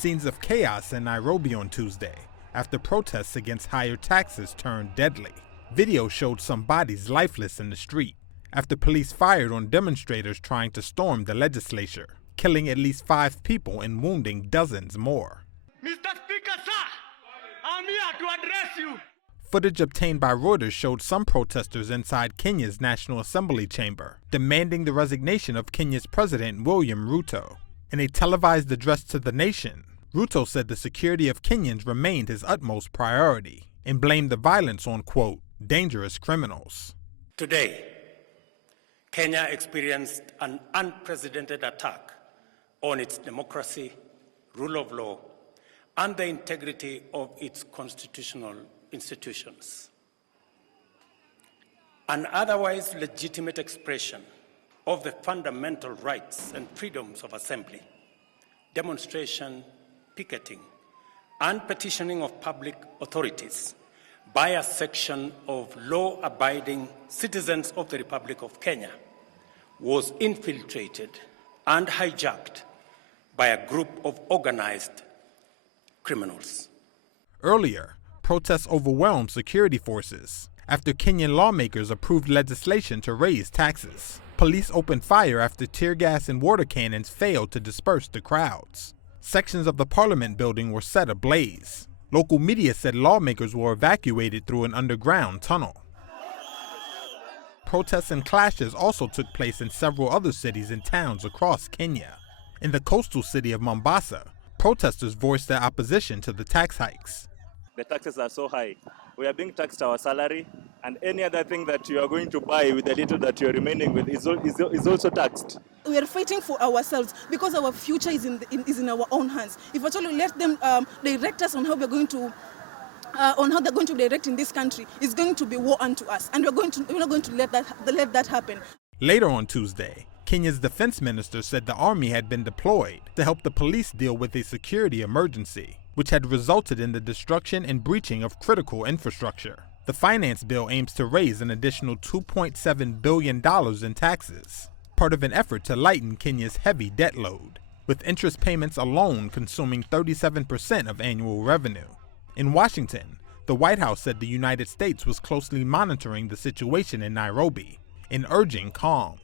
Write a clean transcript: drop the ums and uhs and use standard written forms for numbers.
Scenes of chaos in Nairobi on Tuesday after protests against higher taxes turned deadly. Video showed some bodies lifeless in the street after police fired on demonstrators trying to storm the legislature, killing at least 5 people and wounding dozens more. Mr. Speaker, sir, I'm here to address you. Footage obtained by Reuters showed some protesters inside Kenya's National Assembly chamber, demanding the resignation of Kenya's President William Ruto. In a televised address to the nation, Ruto said the security of Kenyans remained his utmost priority and blamed the violence on, quote, dangerous criminals. Today, Kenya experienced an unprecedented attack on its democracy, rule of law, and the integrity of its constitutional institutions. An otherwise legitimate expression of the fundamental rights and freedoms of assembly, demonstration, picketing, and petitioning of public authorities by a section of law-abiding citizens of the Republic of Kenya was infiltrated and hijacked by a group of organized criminals. Earlier, protests overwhelmed security forces after Kenyan lawmakers approved legislation to raise taxes. Police opened fire after tear gas and water cannons failed to disperse the crowds. Sections of the parliament building were set ablaze. Local media said lawmakers were evacuated through an underground tunnel. Protests and clashes also took place in several other cities and towns across Kenya. In the coastal city of Mombasa, protesters voiced their opposition to the tax hikes. The taxes are so high. We are being taxed our salary, and any other thing that you are going to buy with the little that you are remaining with is also taxed. We are fighting for ourselves because our future is in our own hands. If actually let them direct us on how we're going to, on how they're going to direct in this country, it's going to be war unto us, and we're not going to let that happen. Later on Tuesday, Kenya's defense minister said the army had been deployed to help the police deal with a security emergency, which had resulted in the destruction and breaching of critical infrastructure. The finance bill aims to raise an additional $2.7 billion in taxes, part of an effort to lighten Kenya's heavy debt load, with interest payments alone consuming 37% of annual revenue. In Washington, the White House said the United States was closely monitoring the situation in Nairobi and urging calm.